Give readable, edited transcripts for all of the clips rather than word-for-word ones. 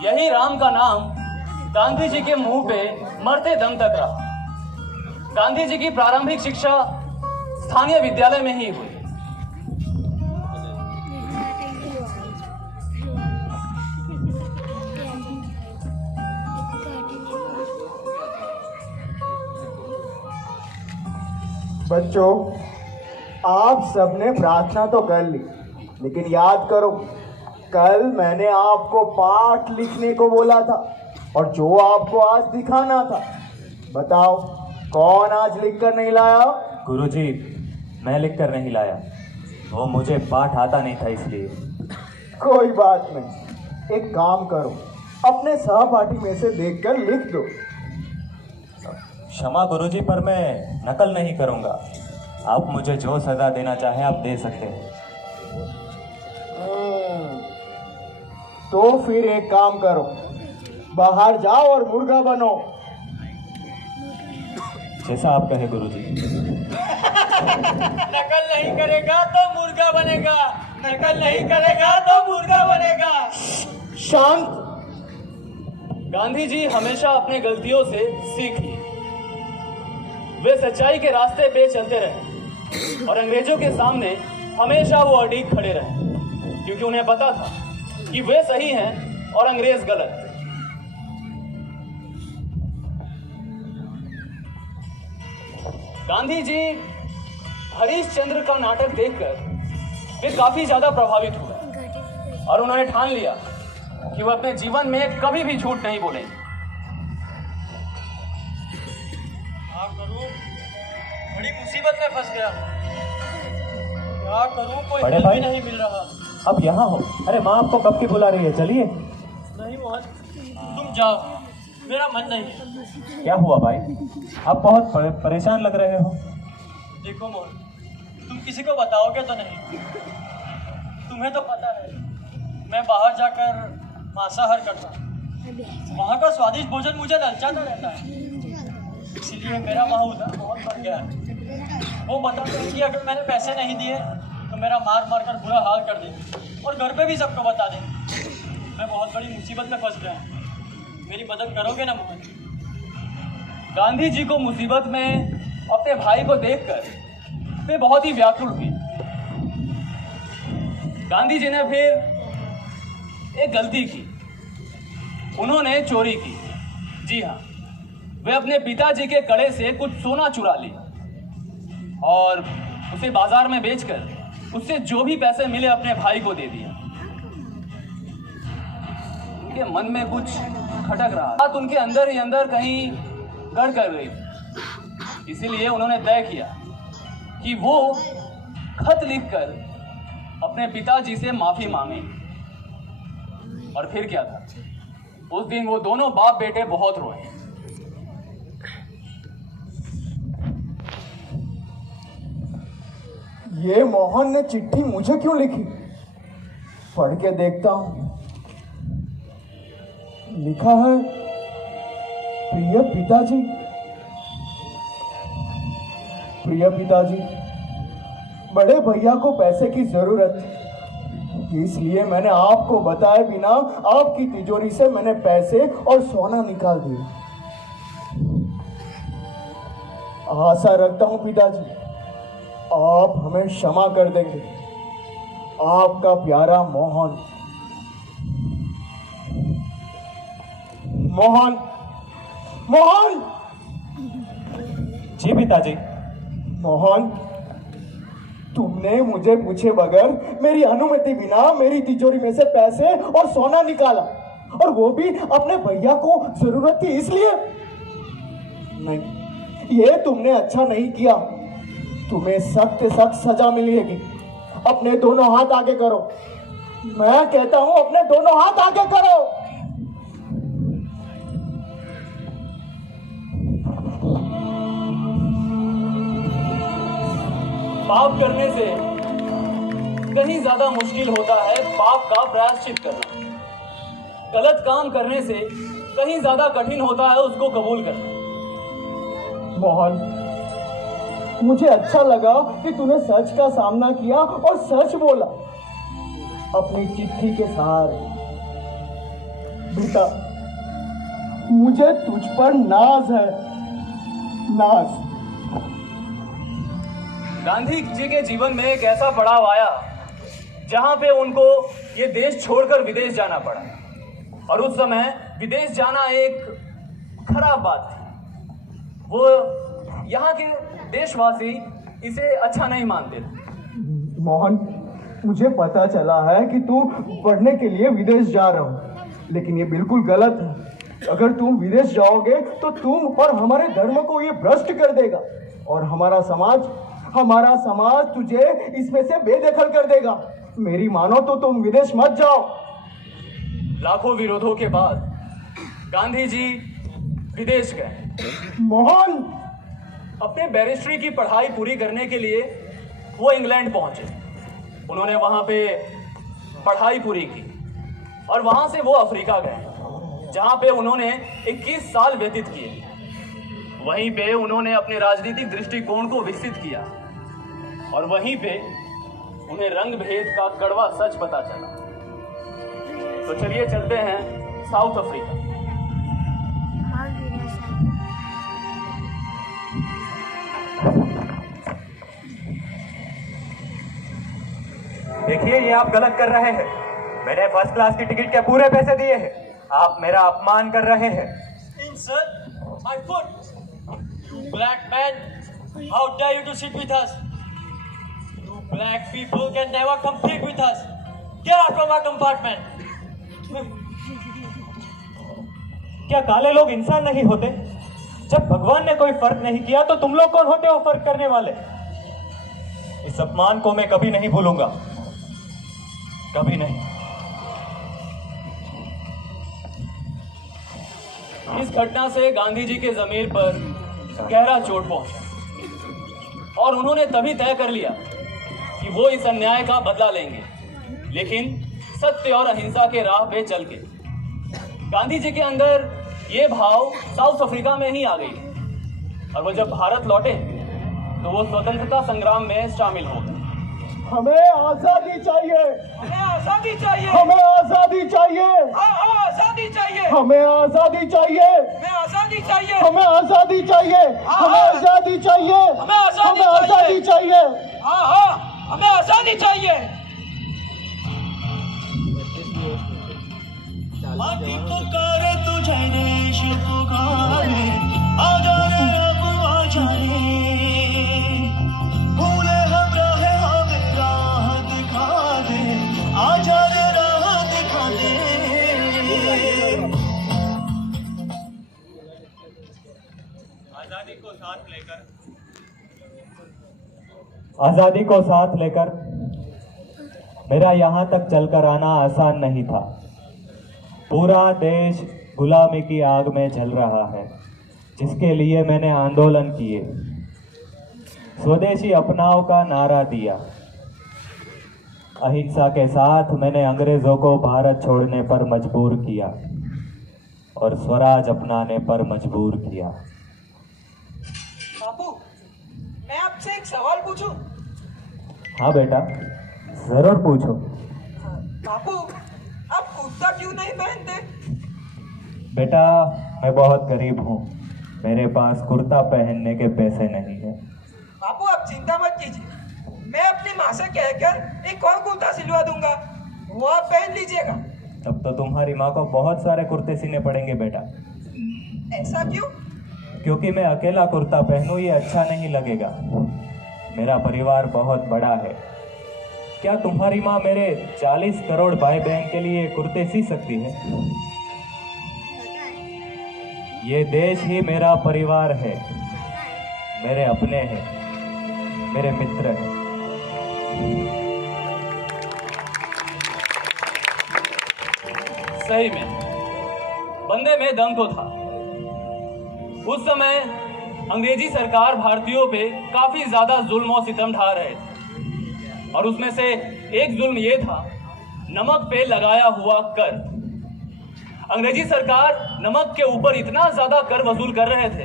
यही राम का नाम गांधी जी के मुंह पे मरते दम तक रहा। गांधी जी की प्रारंभिक शिक्षा स्थानीय विद्यालय में ही हुई। बच्चों, आप सबने प्रार्थना तो कर ली, लेकिन याद करो, कल मैंने आपको पाठ लिखने को बोला था और जो आपको आज दिखाना था। बताओ, कौन आज लिख कर नहीं लाया? गुरुजी, मैं लिख कर नहीं लाया, वो मुझे पाठ आता नहीं था इसलिए। कोई बात नहीं, एक काम करो, अपने सहपाठी में से देखकर लिख दो। क्षमा गुरुजी, पर मैं नकल नहीं करूंगा। आप मुझे जो सजा देना चाहे आप दे सकते हैं। तो फिर एक काम करो, बाहर जाओ और मुर्गा बनो। जैसा आप कहे गुरुजी। नकल नहीं करेगा तो मुर्गा बनेगा, नकल नहीं करेगा तो मुर्गा बनेगा। शांत। गांधी जी हमेशा अपने गलतियों से सीख लिए। वे सच्चाई के रास्ते पे चलते रहे और अंग्रेजों के सामने हमेशा वो अड़िग खड़े रहे, क्योंकि उन्हें पता था कि वे सही हैं और अंग्रेज गलत। गांधी जी हरिश्चंद्र का नाटक देखकर वे काफी ज्यादा प्रभावित हुए और उन्होंने ठान लिया कि वह अपने जीवन में कभी भी झूठ नहीं बोलेंगे। बड़ी मुसीबत में फंस गया, क्या करूं, कोई बड़े हल भाई भी नहीं मिल रहा। अब यहाँ हो। अरे माँ आपको कब की बुला रही है, चलिए। नहीं मोहन, तुम जाओ, मेरा मन नहीं है। क्या हुआ भाई, आप बहुत परेशान लग रहे हो। देखो मोहन, तुम किसी को बताओगे तो नहीं। तुम्हें तो पता है मैं बाहर जाकर मांसाहार करता हूँ। वहाँ का स्वादिष्ट भोजन मुझे ललचाता रहता है, इसीलिए मेरा वहाँ उधर बहुत बढ़ गया है। वो बताते हैं कि अगर मैंने पैसे नहीं दिए तो मेरा मार मार कर बुरा हाल कर देंगे और घर पे भी सबको बता देंगे। मैं बहुत बड़ी मुसीबत में फंस गया हूँ, मेरी मदद करोगे ना मोहन? गांधी जी को मुसीबत में अपने भाई को देखकर वे बहुत ही व्याकुल हुई। गांधी जी ने फिर एक गलती की, उन्होंने चोरी की। जी हाँ, वे अपने पिताजी के कड़े से कुछ सोना चुरा लिया और उसे बाजार में बेचकर उससे जो भी पैसे मिले अपने भाई को दे दिया। उनके मन में कुछ खटक रहा, बात उनके अंदर ही अंदर कहीं गड़ कर रही थी। इसीलिए उन्होंने तय किया कि वो खत लिखकर अपने पिताजी से माफी मांगे। और फिर क्या था, उस दिन वो दोनों बाप बेटे बहुत रोए। ये मोहन ने चिट्ठी मुझे क्यों लिखी? पढ़ के देखता हूं। लिखा है, प्रिय पिताजी, प्रिय पिताजी, बड़े भैया को पैसे की जरूरत थी, इसलिए मैंने आपको बताए बिना आपकी तिजोरी से मैंने पैसे और सोना निकाल दिया। आशा रखता हूं पिताजी आप हमें क्षमा कर देंगे। आपका प्यारा मोहन। मोहन, मोहन। जी पिताजी। मोहन, तुमने मुझे पूछे बगैर मेरी अनुमति बिना मेरी तिजोरी में से पैसे और सोना निकाला, और वो भी अपने भैया को जरूरत थी इसलिए। नहीं, ये तुमने अच्छा नहीं किया। तुम्हें सख्त सख्त सजा मिलेगी। अपने दोनों हाथ आगे करो। मैं कहता हूं, अपने दोनों हाथ आगे करो। पाप करने से कहीं ज्यादा मुश्किल होता है पाप का प्रायश्चित करना। गलत काम करने से कहीं ज्यादा कठिन होता है उसको कबूल करना। मोहन, मुझे अच्छा लगा कि तूने सच का सामना किया और सच बोला अपनी चिट्ठी के सहारे। बेटा, मुझे तुझ पर नाज है, नाज। गांधी जी के जीवन में एक ऐसा पड़ाव आया जहां पे उनको ये देश छोड़कर विदेश जाना पड़ा, और उस समय विदेश जाना एक खराब बात थी। वो यहाँ के देशवासी इसे अच्छा नहीं मानते थे। मोहन, मुझे पता चला है कि तू पढ़ने के लिए विदेश जा रहा हो, लेकिन ये बिल्कुल गलत है। अगर तुम विदेश जाओगे तो तुम और हमारे धर्म को ये भ्रष्ट कर देगा, और हमारा समाज तुझे इसमें से बेदखल कर देगा। मेरी मानो तो तुम विदेश मत जाओ। लाखों विरोधों के बाद गांधी जी विदेश गए। मोहन, अपने बैरिस्ट्री की पढ़ाई पूरी करने के लिए वो इंग्लैंड पहुंचे। उन्होंने वहां पे पढ़ाई पूरी की और वहां से वो अफ्रीका गए, जहां पे उन्होंने 21 साल व्यतीत किए। वहीं पे उन्होंने अपने राजनीतिक दृष्टिकोण को विकसित किया, और वहीं पे उन्हें रंग भेद का कड़वा सच पता चला। तो चलिए चलते हैं साउथ अफ्रीका। देखिए, ये आप गलत कर रहे हैं। मैंने फर्स्ट क्लास की टिकट के पूरे पैसे दिए हैं, आप मेरा अपमान कर रहे हैं। Insult my foot. You black man, how dare you to sit with us? You black people can never compete with us. Get out from our compartment. क्या काले लोग इंसान नहीं होते? जब भगवान ने कोई फर्क नहीं किया तो तुम लोग कौन होते हो फर्क करने वाले? इस अपमान को मैं कभी नहीं भूलूंगा, कभी नहीं। इस घटना से गांधी जी के जमीर पर गहरा चोट पहुंचा, और उन्होंने तभी तय कर लिया कि वो इस अन्याय का बदला लेंगे, लेकिन सत्य और अहिंसा के राह पे चल के। गांधी जी के अंदर ये भाव साउथ अफ्रीका में ही आ गई, और वो जब भारत लौटे तो वो स्वतंत्रता संग्राम में शामिल हो गए। हमें आजादी चाहिए, हमें आजादी चाहिए, हमें आजादी चाहिए, आजादी चाहिए, हमें आजादी चाहिए, हमें आजादी चाहिए, हमें आजादी चाहिए, हमें आजादी चाहिए, हमें आजादी हमें आजादी चाहिए। हाँ, हमें आजादी चाहिए। माटी पुकारे तुझे, देश पुकारे, आजा रे अब आजा रे, भूले हम रहे हमें राह दिखा दे, आजा रे राह दिखा दे। आजादी को साथ लेकर मेरा यहाँ तक चलकर आना आसान नहीं था। पूरा देश गुलामी की आग में जल रहा है, जिसके लिए मैंने आंदोलन किए, स्वदेशी अपनाओ का नारा दिया। अहिंसा के साथ मैंने अंग्रेजों को भारत छोड़ने पर मजबूर किया और स्वराज अपनाने पर मजबूर किया। बापू, मैं आपसे एक सवाल पूछूं? हाँ बेटा, जरूर पूछो। बापू, आप कुर्ता क्यों नहीं पहनते? बेटा, मैं बहुत गरीब हूँ, मेरे पास कुर्ता पहनने के पैसे नहीं है। बापू, आप चिंता मत कीजिए, मैं अपनी माँ से कहकर एक और कुर्ता सिलवा दूंगा, वो आप पहन लीजिएगा। तब तो तुम्हारी माँ को बहुत सारे कुर्ते सीने पड़ेंगे बेटा। ऐसा क्यों? क्योंकि मैं अकेला कुर्ता पहनूं ये अच्छा नहीं लगेगा। मेरा परिवार बहुत बड़ा है। क्या तुम्हारी माँ मेरे 40 करोड़ भाई बहन के लिए कुर्ते सी सकती है? ये देश ही मेरा परिवार है, मेरे अपने हैं, मेरे मित्र हैं। सही में बंदे में दम तो था। उस समय अंग्रेजी सरकार भारतीयों पे काफी ज्यादा जुल्म और सितम ढा रहे थे, और उसमें से एक जुल्म ये था नमक पे लगाया हुआ कर। अंग्रेजी सरकार नमक के ऊपर इतना ज्यादा कर वसूल कर रहे थे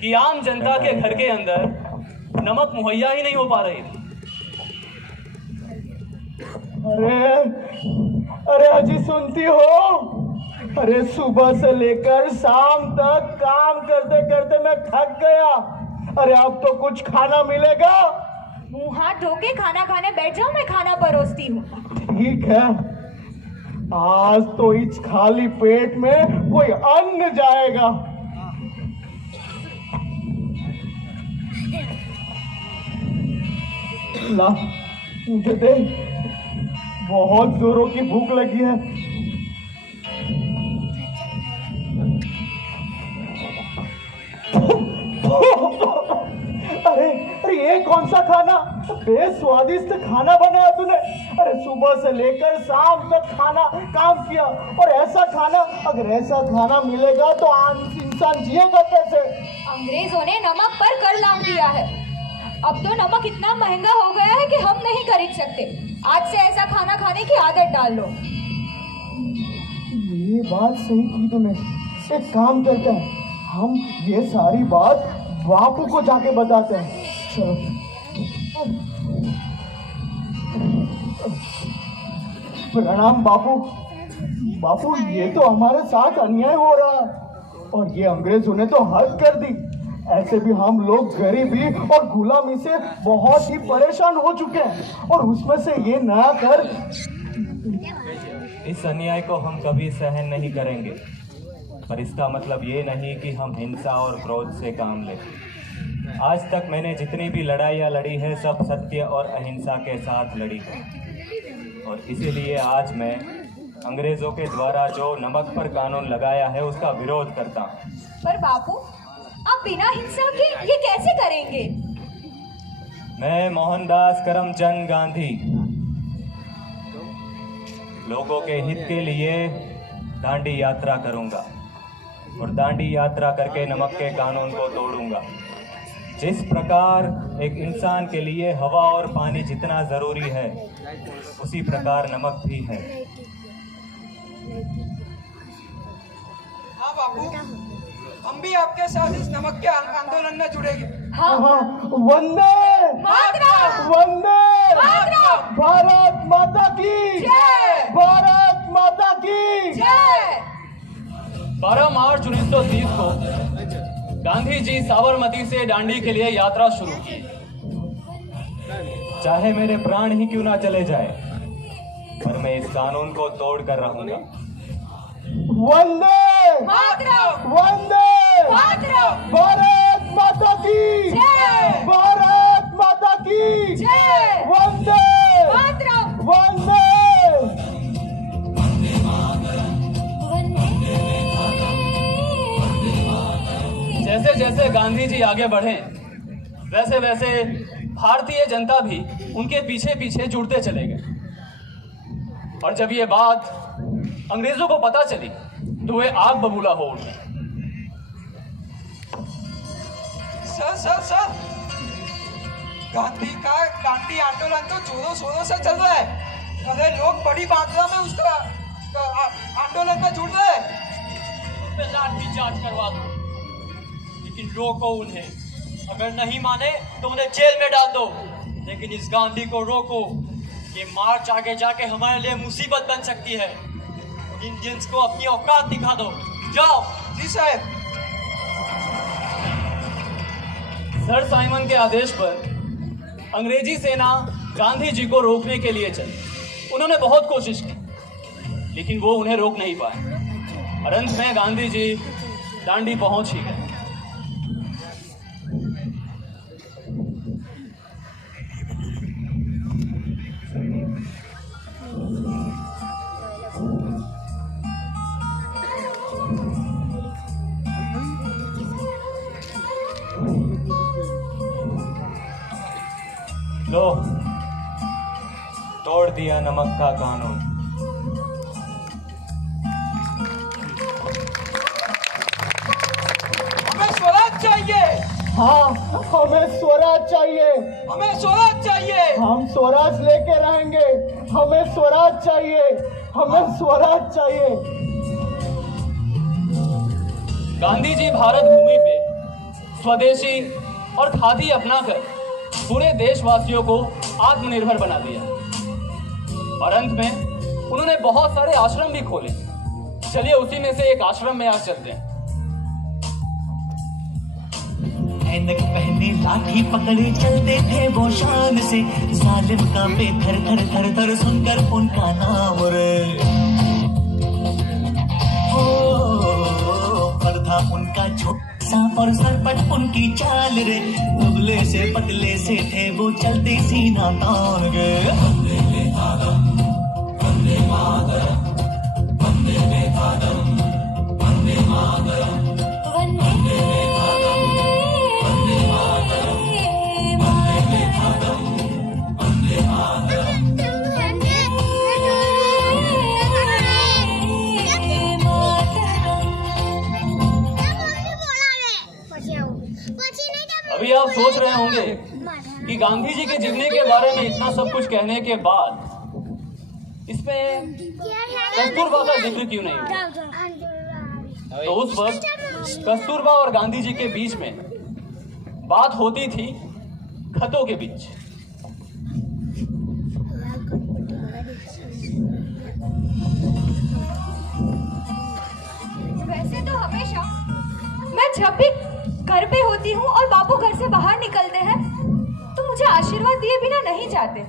कि आम जनता के घर के अंदर नमक मुहैया ही नहीं हो पा रही थी। अरे अरे अजी, सुनती हो? अरे सुबह से लेकर शाम तक काम करते करते मैं थक गया। अरे अब तो कुछ खाना मिलेगा। मुंह हाथ धो के खाना खाने बैठ जाओ, मैं खाना परोसती हूँ। ठीक है, आज तो इस खाली पेट में कोई अन्न जाएगा। ला मुझे दे, बहुत जोरों की भूख लगी है। अरे अरे ये कौन सा खाना, बेस्वादिष्ट खाना बनाया तूने। अरे सुबह से लेकर शाम तक खाना काम किया, और ऐसा खाना, अगर ऐसा खाना मिलेगा तो इंसान जिएगा कैसे। अंग्रेजों ने नमक पर कर लाम दिया है। अब तो नमक इतना महंगा हो गया है कि हम नहीं खरीद सकते। आज से ऐसा खाना खाने की आदत डाल लो। ये बात सही की तूने। एक काम करते हैं, हम ये सारी बात बापू को जाके बताते हैं। चलो। प्रणाम बापू। बापू, ये तो हमारे साथ अन्याय हो रहा है, और ये अंग्रेजों ने तो हद कर दी। ऐसे भी हम लोग गरीबी और गुलामी से बहुत ही परेशान हो चुके हैं, और उसमें से ये नया कर। इस अन्याय को हम कभी सहन नहीं करेंगे, पर इसका मतलब ये नहीं कि हम हिंसा और क्रोध से काम लें। आज तक मैंने जितनी भी लड़ाइयाँ लड़ी है, सब सत्य और अहिंसा के साथ लड़ी है, और इसीलिए आज मैं अंग्रेजों के द्वारा जो नमक पर कानून लगाया है उसका विरोध करता हूँ। पर बापू, आप बिना हिंसा के ये कैसे करेंगे? मैं मोहनदास करमचंद गांधी लोगों के हित के लिए दांडी यात्रा करूंगा, और दांडी यात्रा करके नमक के कानून को तोड़ूंगा। जिस प्रकार एक इंसान के लिए हवा और पानी जितना ज़रूरी है, उसी प्रकार नमक भी है। हाँ बापू, हम भी आपके साथ इस नमक के आंदोलन में जुड़ेंगे। हाँ। वंदे मातरम! वंदे मातरम! भारत माता की जय! भारत माता की जय! 12 मार्च 1930 को गांधी जी साबरमती से दांडी के लिए यात्रा शुरू की। चाहे मेरे प्राण ही क्यों ना चले जाए, पर मैं इस कानून को तोड़ कर रहूंगा। वंदे मातरम! वंदे मातरम! भारत माता की जय! भारत माता की जय! वंदे मातरम! वंदे। जैसे जैसे गांधी जी आगे बढ़े, वैसे वैसे भारतीय जनता भी उनके पीछे पीछे जुड़ते चले गए। और जब ये बात अंग्रेजों को पता चली तो वे आग बबूला हो उठे। सर, गांधी आंदोलन तो जोरों शोरों से चल रहा है। अरे लोग बड़ी मात्रा में उसका आंदोलन में जुड़ रहे हैं। उन पे लाठीचार्ज करवा दो, लेकिन रोको उन्हें। अगर नहीं माने तो उन्हें जेल में डाल दो, लेकिन इस गांधी को रोको। ये मार्च आगे जाके हमारे लिए मुसीबत बन सकती है। इंडियंस को अपनी औकात दिखा दो। जाओ। जी साहब। सर साइमन के आदेश पर अंग्रेजी सेना गांधी जी को रोकने के लिए चली। उन्होंने बहुत कोशिश की, लेकिन वो उन्हें रोक नहीं पाए, और अंत में गांधी जी दांडी पहुंच ही गए। लो, तोड़ दिया नमक का कानून। हमें स्वराज चाहिए। हाँ, हमें स्वराज चाहिए। हमें स्वराज चाहिए। हम स्वराज लेके रहेंगे। हमें स्वराज चाहिए। हमें स्वराज चाहिए। गांधी जी भारत भूमि पे स्वदेशी और खादी अपनाकर पूरे देशवासियों को आत्मनिर्भर बना दिया, और अंत में उन्होंने बहुत सारे आश्रम भी खोले, चलिए उसी में से एक आश्रम में आज चलते हैं। ऐनक पहने लाठी पकड़े चलते थे वो शान से, जालिम कांपे थर थर थर थर सुनकर उनका नाम रे। पर था उनका छोटा और सरपट उनकी चाल रे, दुबले से पतले से थे वो चलते सीना तान गे। अभी आप सोच रहे होंगे कि गांधी जी के जीवनी के बारे में इतना सब कुछ कहने के बाद इसमें कस्तूरबा का जिक्र क्यों नहीं हुआ? तो उस वक्त कस्तूरबा और गांधी जी के बीच में बात होती थी खतों के बीच। वैसे तो हमेशा मैं जब भी घर पे होती हूँ और बापू घर से बाहर निकलते हैं तो मुझे आशीर्वाद दिए बिना नहीं जाते।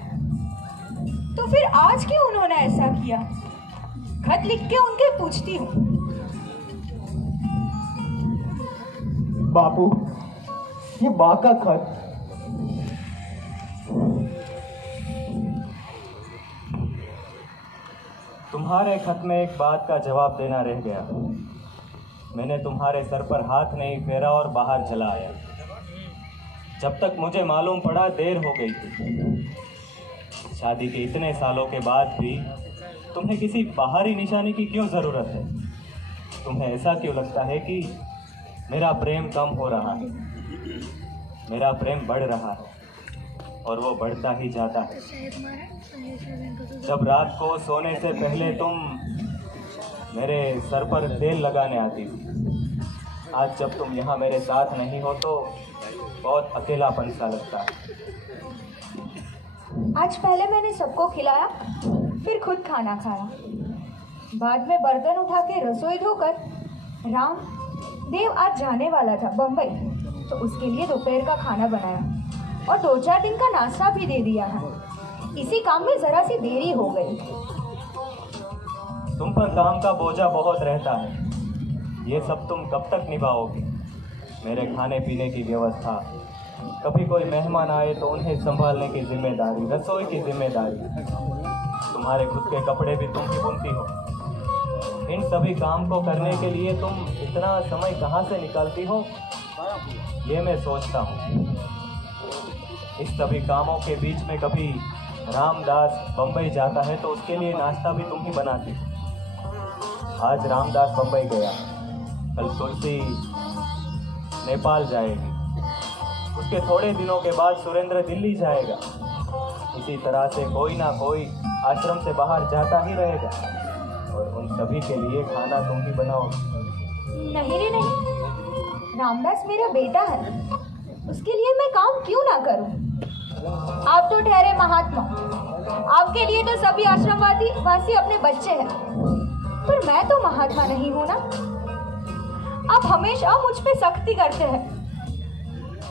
तो फिर आज क्यों उन्होंने ऐसा किया? खत लिख के उनके पूछती हूँ। बापू, ये माँ का खत। तुम्हारे खत में एक बात का जवाब देना रह गया। मैंने तुम्हारे सर पर हाथ नहीं फेरा और बाहर चला आया। जब तक मुझे मालूम पड़ा देर हो गई थी। शादी के इतने सालों के बाद भी तुम्हें किसी बाहरी निशानी की क्यों ज़रूरत है? तुम्हें ऐसा क्यों लगता है कि मेरा प्रेम कम हो रहा है? मेरा प्रेम बढ़ रहा है और वो बढ़ता ही जाता है। जब रात को सोने से पहले तुम मेरे सर पर तेल लगाने आती थी, आज जब तुम यहाँ मेरे साथ नहीं हो तो बहुत अकेलापन सा लगता है। आज पहले मैंने सबको खिलाया, फिर खुद खाना खाया। बाद में बर्तन उठा के रसोई धोकर राम देव आज जाने वाला था बम्बई, तो उसके लिए दोपहर का खाना बनाया और 2-4 दिन का नाश्ता भी दे दिया है। इसी काम में जरा सी देरी हो गई। तुम पर काम का बोझा बहुत रहता है। ये सब तुम कब तक निभाओगे? मेरे खाने पीने की व्यवस्था, कभी कोई मेहमान आए तो उन्हें संभालने की जिम्मेदारी, रसोई की जिम्मेदारी, तुम्हारे खुद के कपड़े भी तुम ही बुनती हो। इन सभी काम को करने के लिए तुम इतना समय कहाँ से निकालती हो, ये मैं सोचता हूँ। इस सभी कामों के बीच में कभी रामदास बम्बई जाता है तो उसके लिए नाश्ता भी तुम ही बनाती हो। आज रामदास बम्बई गया, कल तुलसी नेपाल जाएगी, उसके थोड़े दिनों के बाद सुरेंद्र दिल्ली जाएगा। इसी तरह से कोई ना कोई आश्रम से बाहर जाता ही रहेगा और उन सभी के लिए खाना तुम ही बनाओगे। नहीं रे नहीं, रामदास मेरा बेटा है, उसके लिए मैं काम क्यों ना करूं? आप तो ठहरे महात्मा, आपके लिए तो सभी आश्रमवासी अपने बच्चे हैं, पर मैं तो महात्मा नहीं हूं ना। आप हमेशा मुझ पे सख्ती करते हैं,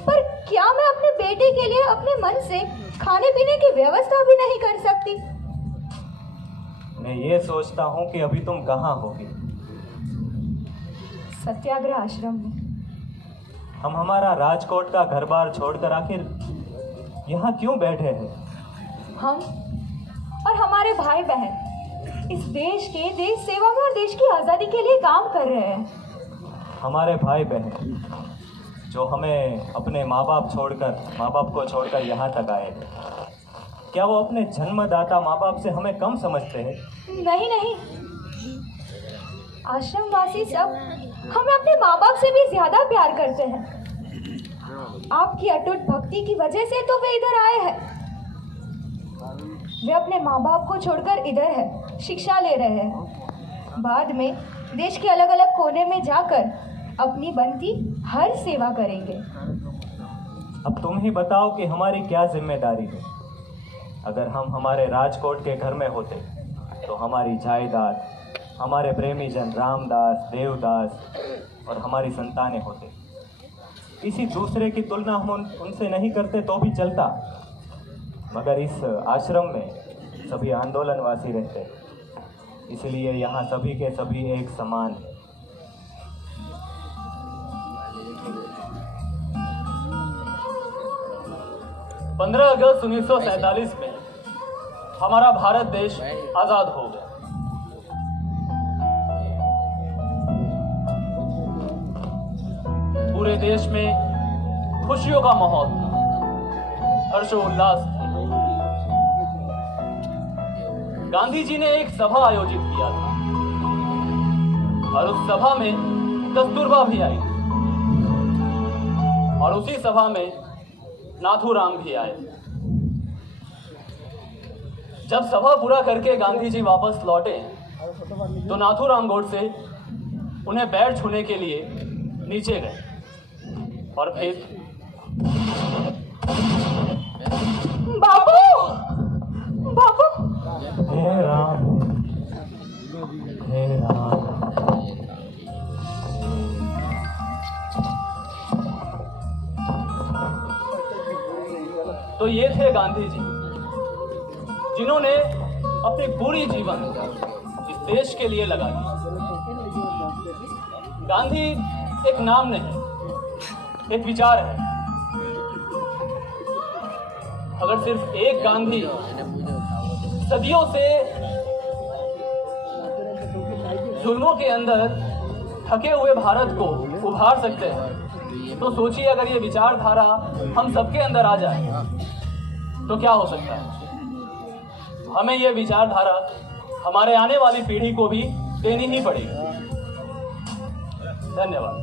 पर क्या मैं अपने बेटे के लिए अपने मन से खाने पीने की व्यवस्था भी नहीं कर सकती? मैं ये सोचता हूँ कि अभी तुम कहाँ होगी? सत्याग्रह आश्रम में। हम हमारा राजकोट का घर बार छोड़कर आखिर यहाँ क्यों बैठे हैं? हम और हमारे भाई बहन इस देश के देश सेवा में और देश की आज़ादी के लिए काम कर रहे हैं। हमारे भाई बहन जो हमें अपने माँ बाप को छोड़कर यहाँ तक आए, क्या वो अपने जन्मदाता माँ बाप से हमें कम समझते हैं? नहीं नहीं, आश्रमवासी सब हमें अपने माँ बाप से भी ज्यादा प्यार करते हैं। आपकी अटूट भक्ति की वजह से तो वे इधर आए हैं। वे अपने माँ बाप को छोड़कर इधर है, शिक्षा ले रहे हैं। बाद में देश के अलग अलग कोने में जाकर अपनी बनती हर सेवा करेंगे। अब तुम ही बताओ कि हमारी क्या जिम्मेदारी है। अगर हम हमारे राजकोट के घर में होते तो हमारी जायदाद, हमारे प्रेमी जन रामदास, देवदास और हमारी संतानें होते। किसी दूसरे की तुलना हम उनसे नहीं करते तो भी चलता, मगर इस आश्रम में सभी आंदोलनवासी रहते हैं, इसलिए यहाँ सभी के सभी एक समान हैं। पंद्रह अगस्त 1947 में हमारा भारत देश आजाद हो गया। पूरे देश में खुशियों का माहौल था, हर्षोल्लास था। गांधी जी ने एक सभा आयोजित किया था और उस सभा में कस्तूरबा भी आई थी और उसी सभा में नाथूराम भी आए। जब सभा पूरा करके गांधी जी वापस लौटे तो नाथूराम गोडसे उन्हें पैर छूने के लिए नीचे गए और फिर बापू, बापू, हे राम, हे राम। तो ये थे गांधी जी, जिन्होंने अपनी पूरी जीवन इस देश के लिए लगा दी। गांधी एक नाम नहीं, एक विचार है। अगर सिर्फ एक गांधी सदियों से जुल्मों के अंदर थके हुए भारत को उभार सकते हैं, तो सोचिए अगर ये विचारधारा हम सबके अंदर आ जाए तो क्या हो सकता है। हमें ये विचारधारा हमारे आने वाली पीढ़ी को भी देनी ही पड़ेगी। धन्यवाद।